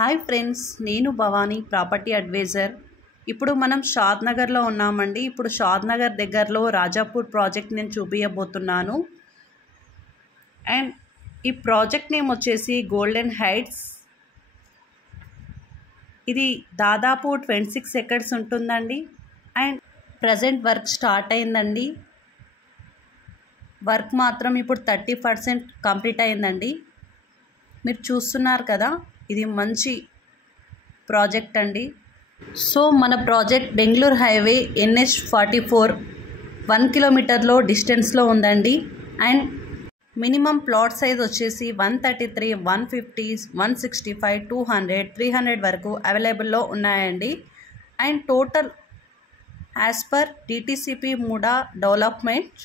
Hi friends, నేను Bhavani property advisor. ఇప్పుడు మనం షాద్ నగర్లో ఉన్నామండి. ఇప్పుడు షాద్ నగర్ దగ్గరలో రాజాపూర్ ప్రాజెక్ట్ నేను చూపించబోతున్నాను. అండ్ ఈ ప్రాజెక్ట్ నేమ్ వచ్చేసి గోల్డెన్ హైట్స్. ఇది దాదాపు 26 ఎకర్స్ ఉంటుందండి. అండ్ ప్రజెంట్ వర్క్ స్టార్ట్ అయిందండి. వర్క్ మాత్రం ఇప్పుడు 30% కంప్లీట్ అయిందండి. మీరు చూస్తున్నారు కదా, ఇది మంచి ప్రాజెక్ట్ అండి. సో మన ప్రాజెక్ట్ బెంగళూరు హైవే NH44 1 కిలోమీటర్లో డిస్టెన్స్లో ఉందండి. అండ్ మినిమం ప్లాట్ సైజ్ వచ్చేసి 133, 150, 165, 200, 300 వరకు అవైలబుల్లో ఉన్నాయండి. And total as per DTCP మూడా డెవలప్మెంట్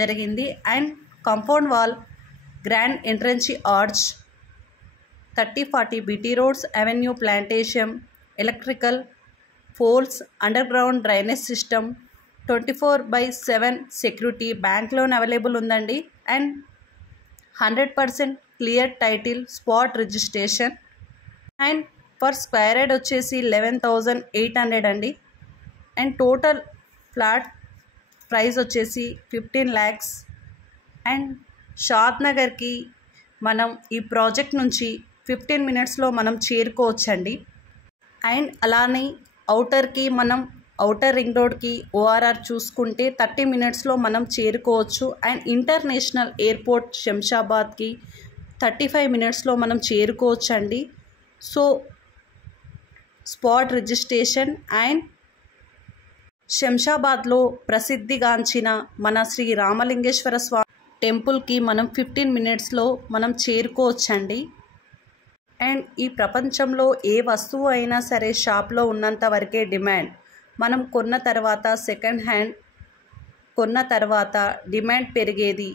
జరిగింది. And compound wall, grand entrance arch, 30-40 BT roads, avenue plantation, electrical poles, underground drainage system, 24/7 security, bank loan available ఉందండి. And 100% clear title, spot registration. And per square yard వచ్చేసి 11,800 అండి. And total flat price వచ్చేసి 15 lakhs. And షాద్ నగర్కి మనం ఈ project నుంచి 15 minutesలో మనం చేరుకోవచ్చండి. And అలానే అవుటర్కి మనం అవుటర్ రింగ్ రోడ్కి ORR చూసుకుంటే 30 minutesలో మనం చేరుకోవచ్చు. అండ్ ఇంటర్నేషనల్ ఎయిర్పోర్ట్ శంషాబాద్కి 35 minutesలో మనం చేరుకోవచ్చండి. So spot registration. అండ్ శంషాబాద్లో ప్రసిద్ధిగాంచిన మన శ్రీ రామలింగేశ్వర స్వామి టెంపుల్కి మనం 15 minutesలో మనం చేరుకోవచ్చండి. అండ్ ఈ ప్రపంచంలో ఏ వస్తువు అయినా సరే షాప్లో ఉన్నంత వరకే డిమాండ్. మనం కొన్న తర్వాత సెకండ్ హ్యాండ్ కొన్న తర్వాత డిమాండ్ పెరిగేది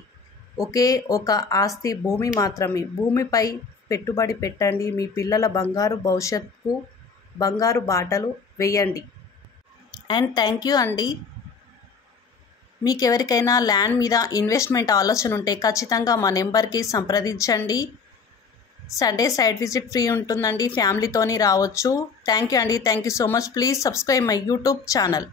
ఒకే ఒక ఆస్తి, భూమి మాత్రమే. భూమిపై పెట్టుబడి పెట్టండి. మీ పిల్లల బంగారు భవిష్యత్తుకు బంగారు బాటలు వేయండి. అండ్ థ్యాంక్ యూ అండి. మీకు ఎవరికైనా ల్యాండ్ మీద ఇన్వెస్ట్మెంట్ ఆలోచన ఉంటే ఖచ్చితంగా మా నెంబర్కి సంప్రదించండి. సండే సైట్ విజిట్ ఫ్రీ ఉంటుందండి. ఫ్యామిలీతోని రావచ్చు. థ్యాంక్ యూ అండి. Thank you so much. Please subscribe my YouTube channel.